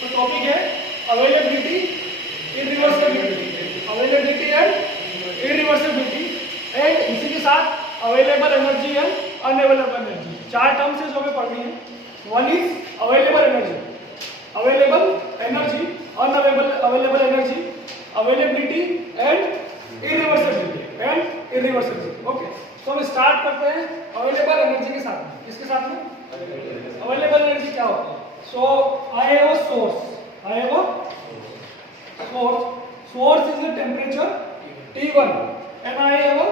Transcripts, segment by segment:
तो टॉपिक है availability, irreversibility, availability and irreversibility, and इसी के साथ available energy and unavailable energy. चार टर्म्स है जो हमें पढ़नी है। One is available energy, available energy, available energy, availability and irreversibility. Okay, तो हम स्टार्ट करते हैं अवेलेबल एनर्जी के साथ में। किसके साथ में? अवेलेबल एनर्जी क्या होती है? So I have a source is the temperature T1 and I have a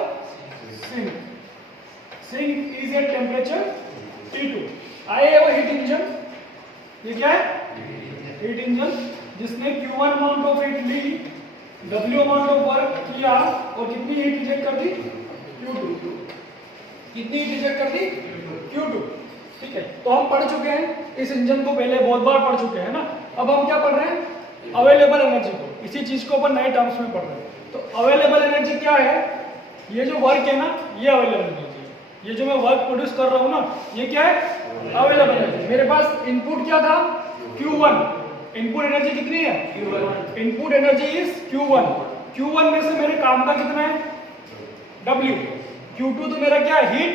sink is at temperature T2। I have a heat engine, ये क्या है? हीट इंजन, जिसने Q1 अमाउंट ऑफ हीट ली, W amount of work किया और कितनी heat reject कर दी? Q2। कितनी हीट रिजेक्ट कर दी? Q2। ठीक है, तो हम पढ़ चुके हैं इस इंजन को, पहले बहुत बार पढ़ चुके हैं ना। अब हम क्या पढ़ रहे हैं? अवेलेबल एनर्जी को, इसी चीज को अपन नए टर्म्स में पढ़ रहे हैं। तो अवेलेबल एनर्जी क्या है? ये जो वर्क है ना, ये अवेलेबल एनर्जी है। ये जो मैं वर्क प्रोड्यूस कर रहा हूँ ना, ये क्या है? Available energy. मेरे पास इनपुट क्या था? Q1। इनपुट एनर्जी कितनी है? Q1। Input energy is Q1। Q1 में से मेरे काम का कितना है? W। Q2 तो मेरा क्या है? Heat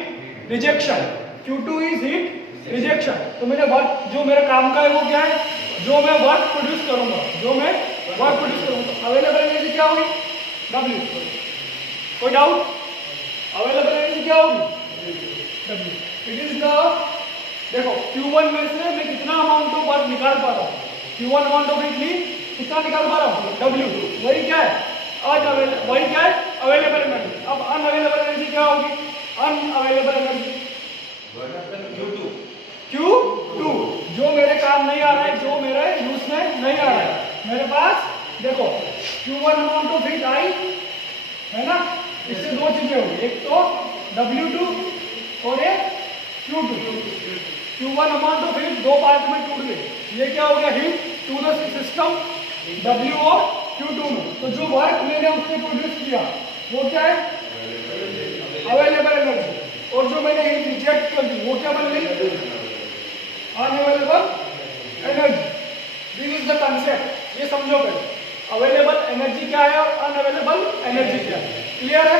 rejection. Q2 is heat rejection. तो मेरे वर्क, जो मेरे काम का है वो क्या है? जो मैं वर्क प्रोड्यूस करूंगा, अवेलेबल एनर्जी क्या होगी? W। कोई डाउट? अवेलेबल एनर्जी क्या होगी? W। इट इज द, देखो Q1 में से मैं कितना अमाउंट ऑफ वर्क निकाल पा रहा हूँ? Q1 अमाउंट ऑफ हीट ली, कितना निकाल पा रहा हूँ? W। वही क्या है? वही क्या है? Available energy. अब अनअवेलेबल एनर्जी क्या होगी? अनअवेलेबल एनर्जी Q2, जो मेरे काम नहीं आ रहा है, जो मेरे यूज में नहीं आ रहा है। मेरे पास देखो Q1 अमाउंट ऑफ हीट आई है ना, इससे दो चीजें होगी, एक तो W2 और एक Q2। Q1 amount of heat दो पार्ट में टूट गई, ये क्या हो गया? Heat to the system W और Q2 में। तो जो वर्क मैंने उससे प्रोड्यूस किया वो क्या है? Available energy. और जो मैंने हीट रिजेक्ट कर दी वो क्या बन गई? Unavailable energy. This is the concept, ये समझो पहले। अवेलेबल एनर्जी क्या है और अनअवेलेबल एनर्जी क्या है? क्लियर है?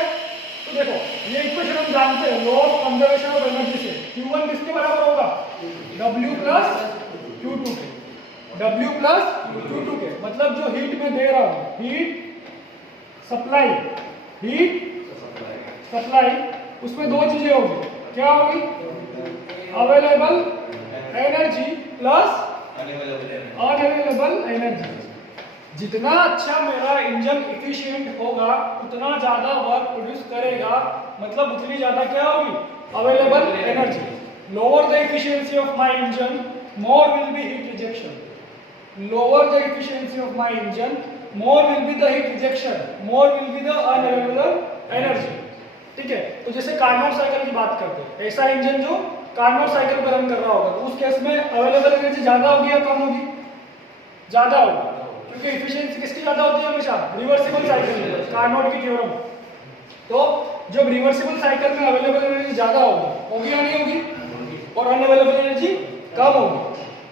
तो देखो ये इक्वेशन हम जानते हैं, law of conservation of energy से। Q1 किसके बराबर होगा? W प्लस Q2 के। W प्लस Q2 के, मतलब जो हीट में दे रहा हूं, हीट सप्लाई, उसमें दो चीजें होगी। क्या होगी? Available energy plus unavailable energy. जितना अच्छा मेरा इंजन इफिशिएंट होगा, उतना ज्यादा वर्क प्रोड्यूस करेगा, मतलब उतनी ज्यादा क्या होगी? Available energy. Lower the efficiency of my engine, more will be heat rejection. Lower the efficiency of my engine, more will be the heat rejection, more will be the unavailable energy. ठीक है, तो जैसे Carnot cycle की बात करते हैं, ऐसा engine जो कार्नोट साइकिल पर रन कर रहा होगा, तो उस केस में अवेलेबल एनर्जी ज्यादा होगी या कम होगी? ज्यादा होगी, क्योंकि एफिशिएंसी किसकी ज्यादा होती है? हमेशा रिवर्सिबल साइकिल में, कार्नोट की थ्योरम। तो जब रिवर्सिबल साइकिल में अवेलेबल एनर्जी ज्यादा होगी या नहीं होगी? और अनअवेलेबल एनर्जी कम होगी।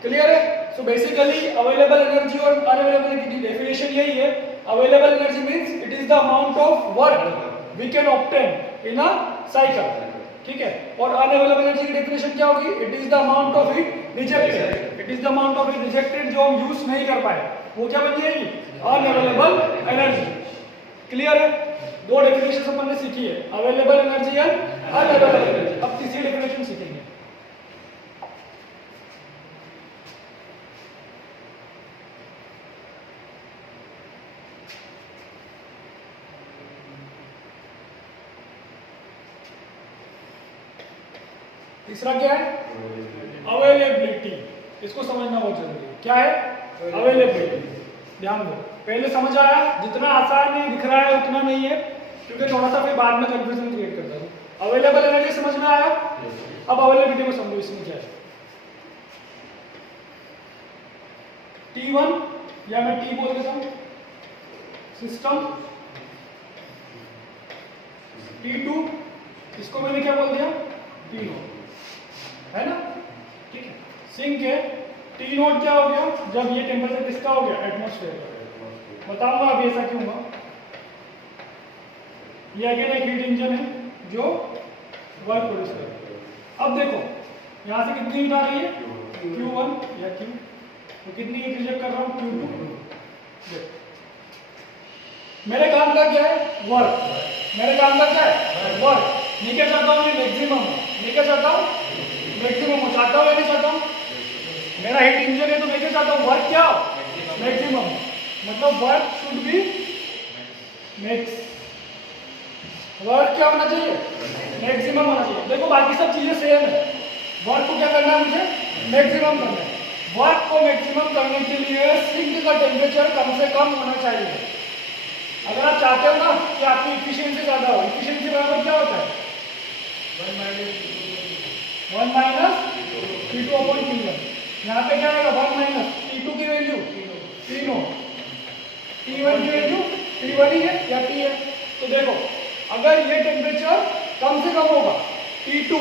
क्लियर है? सो बेसिकली अवेलेबल एनर्जी और अनअवेलेबल एनर्जी की डेफिनेशन यही है। Available energy means it is the amount of work we can obtain in a cycle. ठीक है, और अनअवेलेबल एनर्जी की डेफिनेशन क्या होगी? It is the amount of heat rejected. It is the amount of heat rejected जो हम use नहीं कर पाए, वो क्या बन जाएगी? Unavailable energy. क्लियर है? दो डेफिनेशन अपन ने सीखी है, available energy and unavailable energy. अब तीसरी डेफिनेशन सीखेंगे। तीसरा क्या है? अवेलेबिलिटी। इसको समझना बहुत जरूरी है। क्या है? अवेलेबिलिटी। ध्यान दो, पहले समझ आया? जितना आसान नहीं दिख रहा है उतना नहीं है, क्योंकि थोड़ा सा फिर बाद में कंफ्यूजन क्रिएट करता है। अवेलेबल एनर्जी समझ में आया? अब अवेलेबिलिटी को समझो, इसमें क्या है? T1 या मैं T बोल देता हूं, सिस्टम T2, इसको मैंने क्या बोल दिया? T0, है ना? ठीक है। सिंक है टी नोट क्या हो गया जब ये टेम्परेचर किसका हो गया, एटमॉस्फेयर का। बताऊंगा अभी ऐसा क्यों हुआ। ये अगेन एक हीट इंजन है जो वर्क प्रोड्यूस कर रहा है। अब देखो यहाँ से कितनी हीट आ रही है, Q1 या Q, तो कितनी हीट रिजेक्ट कर रहा हूँ, Q2। मेरे काम का क्या है, वर्क। मेरे काम का क्या है, वर्क। नीचे चाहता हूँ मैं मैक्सिमम, नीचे चाहता हूँ मैक्सिमम, चाहता हूँ या नहीं चाहता हूँ। मेरा हीट इंजन है तो मैं क्या चाहता हूँ, वर्क क्या हो, मैक्सिमम। मतलब work should be max, work क्या होना चाहिए, मैक्सिमम होना चाहिए। देखो बाकी सब चीजें सेम है, वर्क को क्या करना है मुझे, मैक्सिमम करना है। वर्क को मैक्सिमम करने के लिए सिंक का टेम्परेचर कम से कम होना चाहिए। अगर आप चाहते हो ना कि आपकी इफिशियंसी ज्यादा हो, इफिशियंसी बराबर क्या होता है, 1 माइनस T2 अपॉन T1। यहाँ पे क्या आएगा, 1 माइनस T2 की वैल्यू T नो, T1 की वैल्यू T1 ही है या T है। तो देखो अगर ये टेम्परेचर कम से कम होगा, T2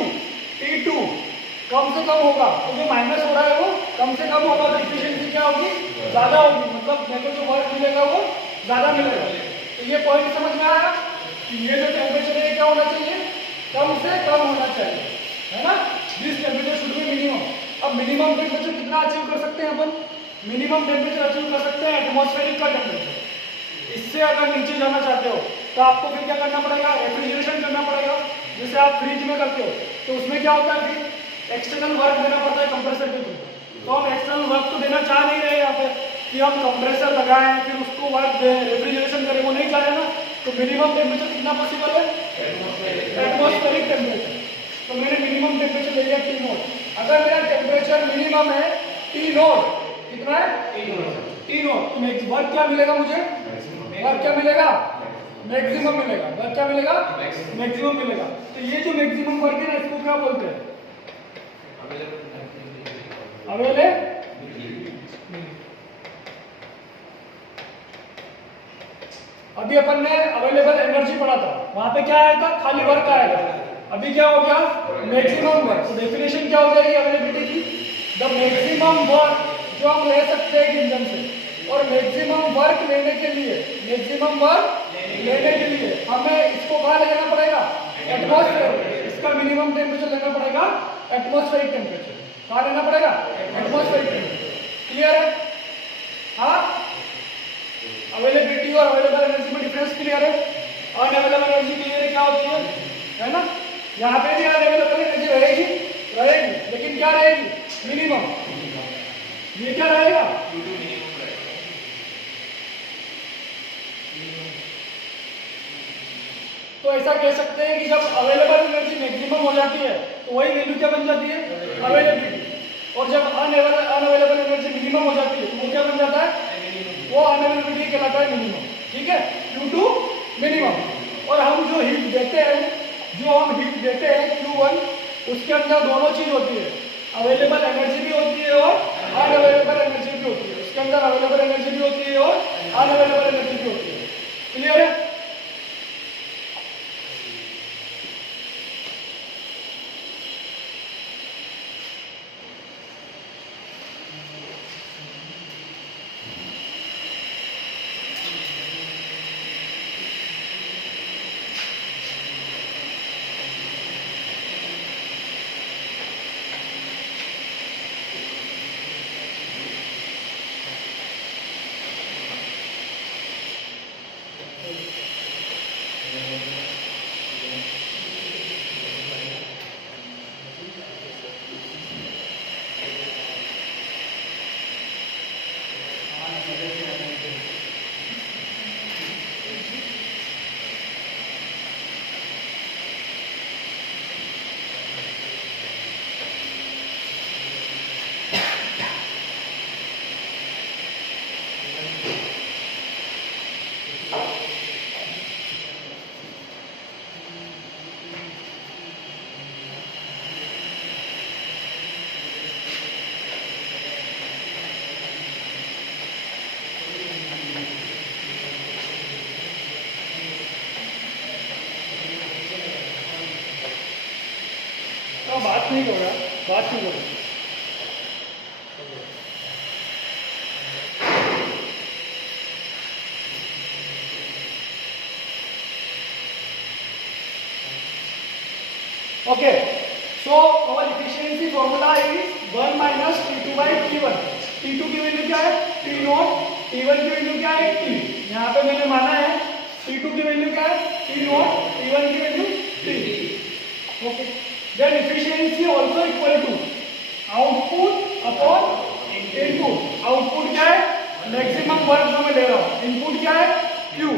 कम से कम होगा, तो जो माइनस हो रहा है वो कम से कम होगा, तो इफिशियंसी क्या होगी, ज्यादा होगी। मतलब मेरे को जो वर्क मिलेगा वो ज्यादा मिलेगा। तो ये पॉइंट समझ में आया कि ये जो टेम्परेचर है क्या होना चाहिए, कम से कम होना चाहिए, है ना। This temperature should be minimum. अब मिनिमम टेम्परेचर कितना अचीव कर सकते हैं अपन, मिनिमम टेम्परेचर अचीव कर सकते हैं एटमॉस्फेरिक का टेम्परेचर। इससे अगर नीचे जाना चाहते हो तो आपको फिर क्या करना पड़ेगा, रेफ्रिजरेशन करना पड़ेगा, जैसे आप फ्रिज में करते हो। तो उसमें क्या होता है, फिर एक्सटर्नल वर्क देना पड़ता है कंप्रेसर के थ्रू। तो हम एक्सटर्नल वर्क तो देना चाह नहीं रहे यहाँ पे कि हम कंप्रेसर लगाएं फिर उसको वर्क दें, रेफ्रिजरेशन करें, वो नहीं चाह रहे ना। तो मिनिमम टेम्परेचर कितना पॉसिबल है, एटमॉस्फेरिक टेम्परेचर। तो मैंने मिनिमम टेम्परेचर ले लिया T नोट। अगर मेरा टेम्परेचर मिनिमम है T नोट, कितना है T नोट, तो वर्क क्या मिलेगा मुझे, वर्क क्या मिलेगा, मैक्सिमम मिलेगा। वर्क क्या मिलेगा, मैक्सिमम मिलेगा। तो ये जो मैक्सिमम वर्क है ना, इसको क्या बोलते हैं, अवेलेबल। अभी अपन ने अवेलेबल एनर्जी पढ़ा था, वहां पे क्या आया था, खाली वर्क आया था। अभी क्या हो गया, मैक्सिमम वर्क। तो डेफिनेशन क्या हो जाएगी अवेलेबिलिटी की, द मैक्सिमम वर्क जो हम ले सकते हैं इंजन से। और मैक्सिमम वर्क लेने के लिए, मैक्सिमम वर्क लेने के लिए हमें इसको कहाँ ले जाना पड़ेगा, एटमॉस्फेयर। इसका मिनिमम टेम्परेचर लेना पड़ेगा एटमॉस्फेरिक टेम्परेचर। कहाँ लेना पड़ेगा, एटमॉस्फेरिक टेम्परेचर। क्लियर है, हाँ। अवेलेबिलिटी और अवेलेबल एनर्जी में डिफरेंस क्लियर है। अनअवेलेबल एनर्जी क्लियर है क्या होती है ना। यहाँ पे भी अवेलेबल एनर्जी रहेगी, लेकिन क्या रहेगी, मिनिमम। ये क्या रहेगा, तो ऐसा कह सकते हैं कि जब अवेलेबल एनर्जी मैक्सिमम हो जाती है तो वही वैल्यू क्या बन जाती है, अवेलेबिलिटी। और जब अनअवेलेबल एनर्जी मिनिमम हो जाती है तो वो क्या बन जाता है, वो अनअवेलेबिलिटी कहलाता है मिनिमम। ठीक है, Q2 मिनिमम। और हम जो हीट देते हैं Q1, उसके अंदर दोनों चीज होती है, अवेलेबल एनर्जी भी होती है और अनअवेलेबल एनर्जी भी होती है। उसके अंदर अवेलेबल एनर्जी भी होती है और अनअवेलेबल एनर्जी भी होती है। क्लियर है, बात नहीं हो रहा। Okay, so our efficiency formula is 1 minus T2 by T1. T2 की वैल्यू क्या है? T not. T1 की वैल्यू क्या है? T. यहाँ पे मैंने माना है T2 की वैल्यू क्या है? T not. T1 की value T. Okay. Then efficiency also equal to output upon input. Output क्या है? मैक्सिमम वर्क जो मैं ले रहा हूँ. इनपुट क्या है? Q.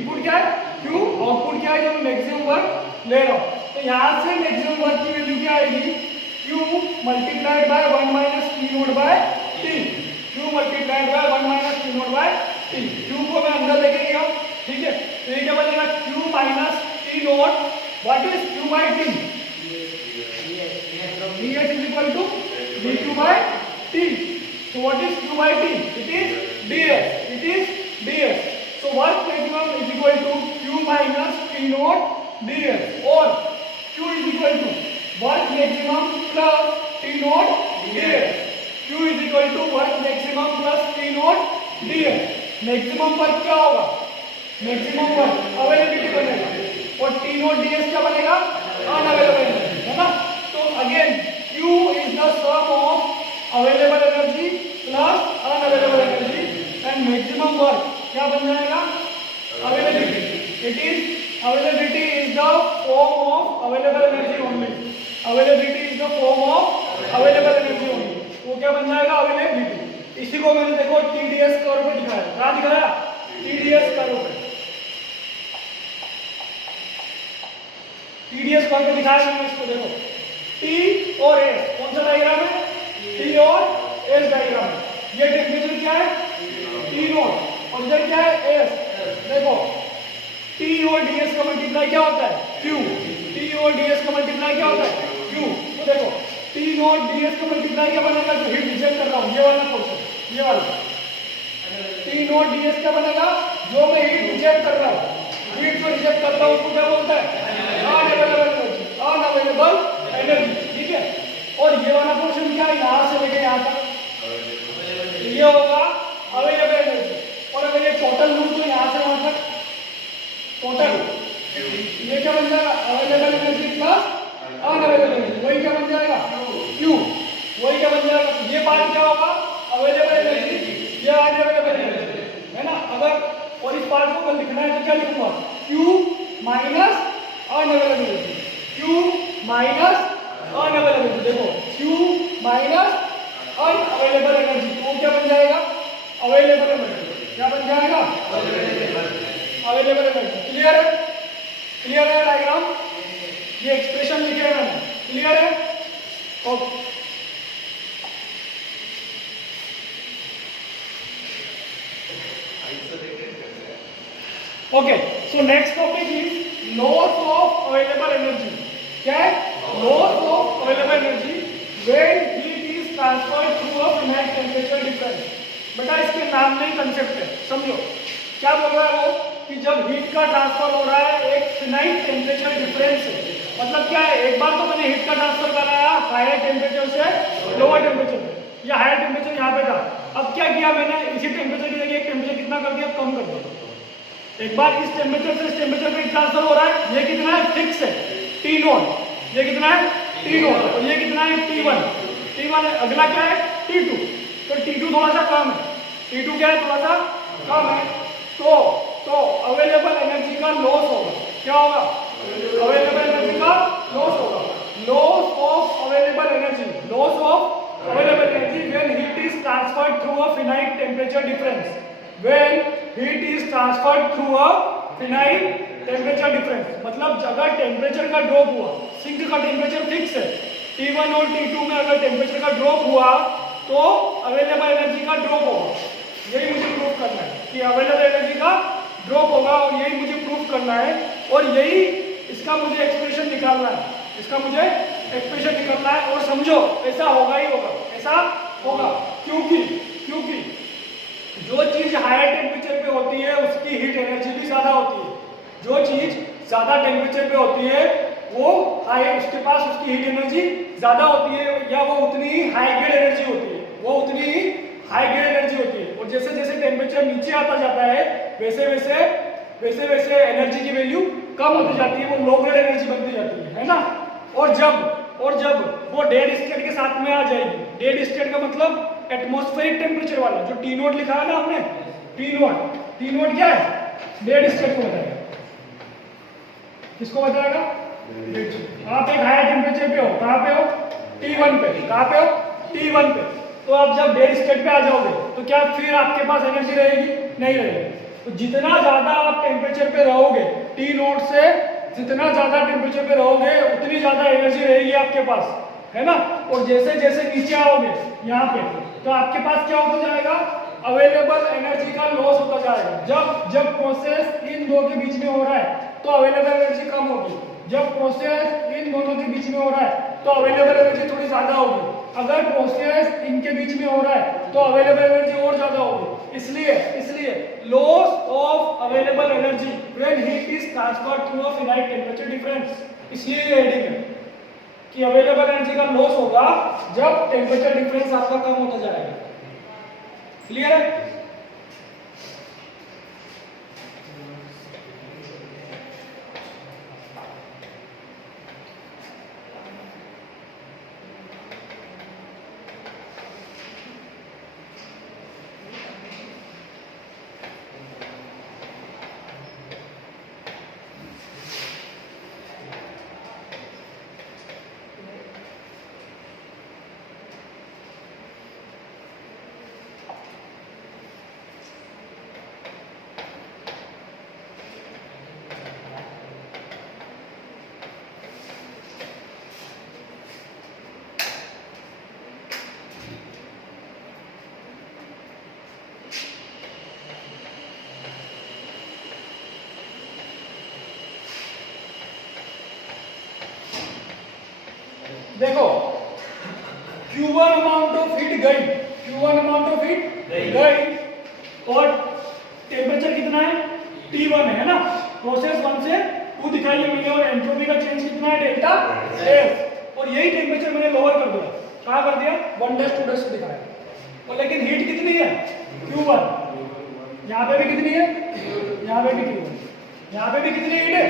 इनपुट क्या है? Q. आउटपुट क्या है? जो मैं मैक्सिमम वर्क ले रहा हूँ. तो यहाँ से मैक्सिमम वर्क की वैल्यू क्या आएगी? Q multiplied by 1 minus T naught by T. Q multiplied by 1 minus T naught by T. Q को मैं अंदर लेके गया, ठीक है. तो ये क्या बनेगा? Q minus T naught. What is Q by T? ds is equal to dq by t. So what is q by t? It is ds. It is ds. So work maximum is equal to q minus t naught ds, or q is equal to work maximum plus t naught ds. q is equal to work maximum plus t naught ds. Maximum work क्या होगा? Maximum work availability बनेगा, और T note ds क्या बनेगा? Unavailable energy, है ना. तो again Q is the sum of available energy plus unavailable energy, and maximum work क्या बन जाएगा? Availability. It is availability is the form of available energy only. Availability is the form of available energy only. वो क्या बन जाएगा? Availability. इसी को मैंने देखो TDS कर्व पे दिखाया. कहाँ दिखाया? TDS कर्व पे. TDS कर्व पे दिखाया मैंने इसको. देखो T और S कौन सा डायग्राम है? T और S डायग्राम है. ये टेम्परेचर क्या है? T नॉट, और इधर क्या है? S. देखो T और ds का मल्टीप्लाई क्या होता है? Q. T और ds का मल्टीप्लाई क्या होता है? Q. तो देखो T नॉट ds का मल्टीप्लाई क्या बनेगा? जो हीट रिजेक्ट कर रहा हूँ, ये वाला पोर्शन, ये वाला T नॉट ds क्या बनेगा? जो मैं हीट रिजेक्ट कर रहा हूँ, हीट जो रिजेक्ट करता हूँ उसको क्या बोलता है? Unavailable energy. अनअवेलेबल एनर्जी, ठीक है. और ये वाला पोर्शन क्या है? यहाँ से लेके यहाँ तक ये होगा अवेलेबल एनर्जी. और अगर ये टोटल लूँ तो यहाँ से वहाँ तक टोटल, ये क्या बन जाएगा? Available energy plus unavailable energy. वही क्या बन जाएगा? Q. वही क्या बन जाएगा? ये पार्ट क्या होगा? अवेलेबल एनर्जी, ये अनअवेलेबल एनर्जी, है ना. अगर और इस पार्ट को अगर लिखना है तो क्या लिखूंगा? Q minus unavailable energy. Q minus unavailable energy. देखो Q माइनस अनअवेलेबल एनर्जी, तो क्या बन जाएगा? Available energy. क्या बन जाएगा? Available energy. क्लियर है? क्लियर है डायग्राम? ये एक्सप्रेशन लिखे हैं मैंने. क्लियर है? Okay. Okay, so next topic is loss of available energy. क्या है? Loss of available energy when heat is transferred through a finite temperature difference. बेटा इसके नाम में ही कंसेप्ट है, समझो. क्या बोल रहा है वो? कि जब हीट का ट्रांसफर हो रहा है एक फिनाइट टेम्परेचर डिफरेंस से. मतलब क्या है? एक बार तो मैंने हीट का ट्रांसफर कराया हायर टेम्परेचर से लोअर टेम्परेचर पे. ये हायर टेम्परेचर यहाँ पे था. अब क्या किया मैंने? इसी टेम्परेचर की जगह एक टेम्परेचर कितना कर दिया? कम कर दिया. एक बार इस टेम्परेचर से इस टेम्परेचर पे ट्रांसफर हो रहा है. ये कितना है? फिक्स है, T नॉट. ये कितना है? T not. और ये कितना है? T1. T1 है. अगला क्या है? T2. तो T2 थोड़ा सा कम है. T2 क्या है? थोड़ा सा कम है. तो अवेलेबल एनर्जी का लॉस होगा. क्या होगा? अवेलेबल एनर्जी का लॉस होगा. Loss of available energy. Loss of available energy when heat is transferred through a finite temperature difference. When heat is transferred through a finite temperature difference. मतलब अगर temperature का drop हुआ, sink का temperature fix है, T1 और T2 में अगर temperature का ड्रॉप हुआ तो अवेलेबल एनर्जी का ड्रॉप होगा. यही मुझे प्रूफ करना है कि अवेलेबल एनर्जी का ड्रॉप होगा, और यही मुझे प्रूफ करना है, और यही इसका मुझे एक्सप्रेशन निकालना है. इसका मुझे एक्सप्रेशन निकालना है. और समझो ऐसा होगा ही होगा, ऐसा होगा. क्योंकि जो चीज हायर टेम्परेचर पे होती है उसकी हीट एनर्जी भी ज्यादा होती है. जो चीज ज्यादा टेम्परेचर पे होती है वो हाई, उसके पास उसकी हीट एनर्जी ज्यादा होती है, या वो उतनी ही हाई ग्रेड एनर्जी होती है. वो उतनी ही हाई ग्रेड एनर्जी होती है. और जैसे जैसे टेम्परेचर नीचे आता जाता है वैसे वैसे एनर्जी की वैल्यू कम होती जाती है. वो लो ग्रेड एनर्जी बनती जाती है ना. और जब वो डेड स्टेट के साथ में आ जाएगी, डेड स्टेट का मतलब एटमॉस्फेरिक टेम्परेचर वाला, जो टी नोट लिखा है ना आपने, टी नोट क्या है? डेड स्टेट को बताएगा। किसको बताएगा? आप एक हाई टेम्परेचर पे हो, कहाँ पे हो? T1 पे। कहाँ पे हो? T1 पे। तो आप जब डेड स्टेट पे आ जाओगे तो क्या फिर आपके पास एनर्जी रहेगी? नहीं रहेगी। तो जितना ज्यादा आप टेम्परेचर पे रहोगे, टी नोट से जितना ज्यादा टेम्परेचर पे रहोगे उतनी ज्यादा एनर्जी रहेगी आपके पास, है ना। और जैसे जैसे नीचे आओगे यहाँ पे, तो आपके पास क्या होता जाएगा? अवेलेबल एनर्जी का लॉस होता जाएगा। जब प्रोसेस इन दो के बीच में हो रहा है तो अवेलेबल एनर्जी कम होगी, जब प्रोसेस इन दोनों के बीच में हो रहा है तो अवेलेबल एनर्जी थोड़ी ज्यादा होगी, अगर प्रोसेस इनके बीच में हो रहा है तो अवेलेबल एनर्जी और ज्यादा होगी। इसलिए loss of available energy when heat is transferred through a finite temperature difference, इसलिए ये हेडिंग है कि अवेलेबल एनर्जी का लॉस होगा जब टेंपरेचर डिफरेंस आपका कम होता जाएगा। क्लियर है? देखो Q1 अमाउंट ऑफ हीट गई, Q1 अमाउंट ऑफ हीट गई, और टेम्परेचर कितना है? T1 है ना। प्रोसेस 1 से 2 दिखाई है मैंने, और एंट्रोपी का चेंज कितना है? Delta F. और यही टेम्परेचर मैंने लोअर कर दिया, कहाँ कर दिया? 1 2 दिखाया। और लेकिन हीट कितनी है? Q1। यहाँ पे भी कितनी है? यहाँ पे भी Q1। यहाँ पे भी कितनी हीट है?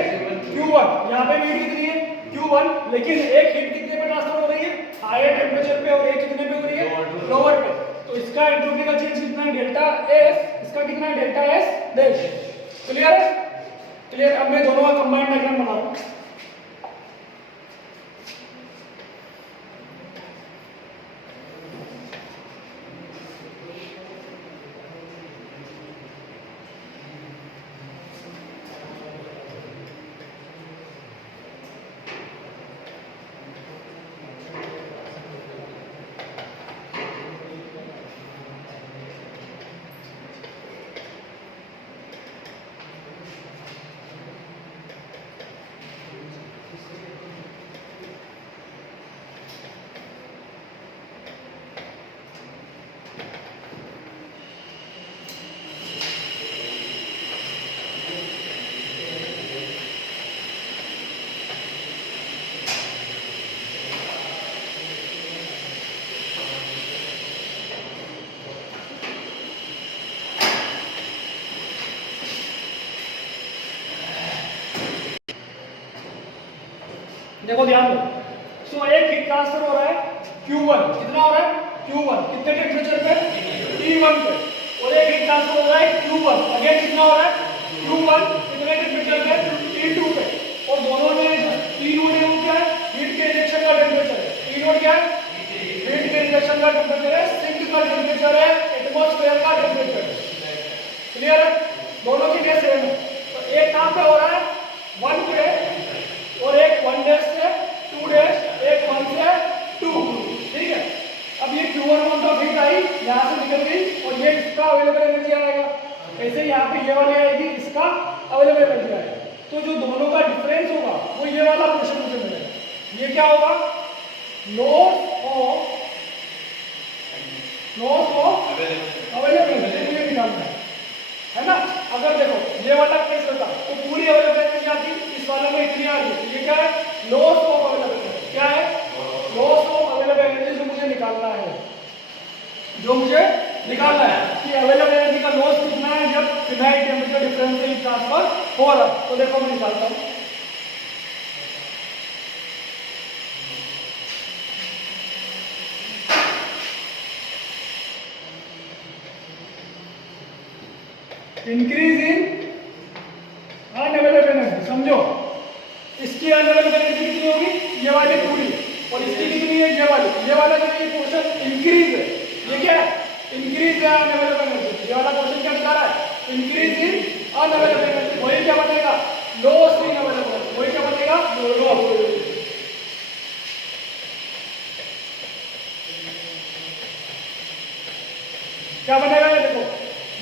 Q1। यहाँ पे भी हीट कितनी है? Q1। लेकिन एक हीट कितने पे ट्रांसफर हो रही है? हायर टेम्परेचर पे, और एक कितने पे हो रही है? लोअर पे। तो इसका एंट्रोपी का चेंज कितना है? Delta S. इसका कितना है? Delta S dash. क्लियर है? क्लियर। अब मैं दोनों का कंबाइंड डायग्राम बना रहा हूँ। देखो ध्यान दो। सो एक हीट ट्रांसफर हो रहा है Q1, कितना हो रहा है? Q1 कितने टेम्परेचर पे? T1 पे। और एक हीट ट्रांसफर हो रहा है Q1, अगेन कितना हो रहा है? Q1 कितने टेम्परेचर पे? T2 पे। और दोनों में जो T नोट है वो क्या है? हीट के रिजेक्शन का टेम्परेचर है। T नोट क्या है? हीट के रिजेक्शन का टेम्परेचर है, सिंक का टेम्परेचर है, एटमॉस्फेयर का टेम्परेचर है। क्लियर है? दोनों की केस सेम है। तो एक कहां पे हो रहा है? 1 पे, और एक 1 डैश से 2 डैश, एक 1 से 2। ठीक है। अब ये Q1 अमाउंट ऑफ हीट आई, यहाँ से निकल गई, और ये इसका अवेलेबल एनर्जी आएगा। ऐसे यहाँ पे ये वाली आएगी, इसका अवेलेबल एनर्जी आएगा। तो जो दोनों का डिफरेंस होगा वो ये वाला पोर्शन मुझे मिलेगा। ये क्या होगा? लॉस ऑफ अवेलेबल एनर्जी मुझे निकालना है ना। अगर देखो ये वाला केस होता तो पूरी अवेलेबल एनर्जी आती, इस वाले में इतनी आ रही। ये क्या है? Loss of available energy. क्या है? लॉस ऑफ अवेलेबल एनर्जी जो मुझे निकालना है, कि अवेलेबल एनर्जी का लॉस कितना है जब फिनाइट टेम्परेचर डिफरेंस से ट्रांसफर हो रहा है। तो देखो मैं निकालता हूँ। Increase in unavailable energy. समझो, इसकी अनअवेलेबल एनर्जी कितनी होगी, ये वाली पूरी, और इसकी कितनी है, ये वाला जो ये पोर्शन इंक्रीज है, ये क्या है, इंक्रीज है अनअवेलेबल एनर्जी। ये वाला पोर्शन क्या दिखा रहा है, इंक्रीज इन अनअवेलेबल एनर्जी। वही क्या बनेगा, लॉस इन अवेलेबल एनर्जी। वही क्या बनेगा, लॉस। क्या बनेगा, ये देखो,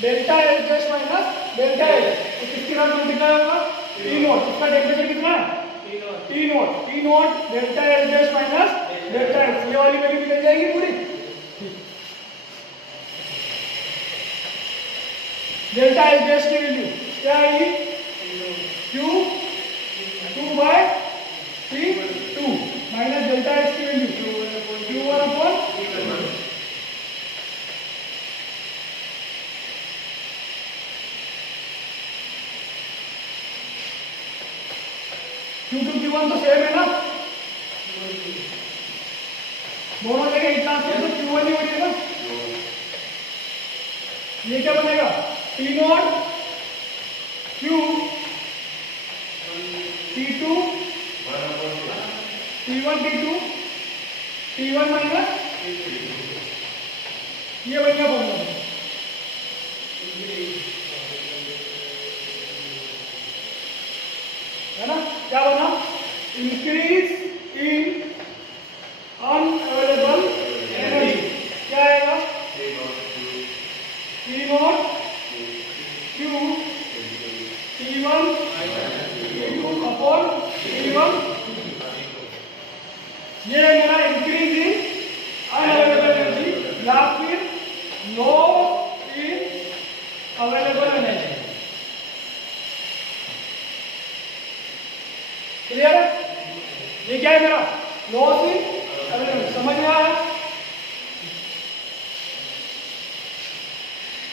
delta L dash minus delta L, तो किसके साथ मल्टीप्लाई होगा, टी नॉट। इसका टेम्परेचर कितना है, T not delta L dash minus delta L. ये वाली वैल्यू निकल जाएगी पूरी। डेल्टा एल डैश की वैल्यू क्या आएगी, Q 2/T2 minus delta S की वैल्यू Q1/, Q2 Q1 तो सेम है ना, दोनों जगह हीट ट्रांसफर तो Q1 ही बनेगा। ये क्या बनेगा, T not Q T2 T1 T2 T1 minus, ये बन गया फॉर्मूला, है ना। क्या बना, इंक्रीज इन अनअवेलेबल एनर्जी। क्या आएगा, T not Q T1 T2 upon T1। ये है मेरा इंक्रीज इन अनअवेलेबल एनर्जी या फिर loss in available energy. Clear है, ये क्या है मेरा, लॉस इन अवेलेबल। समझ में आया।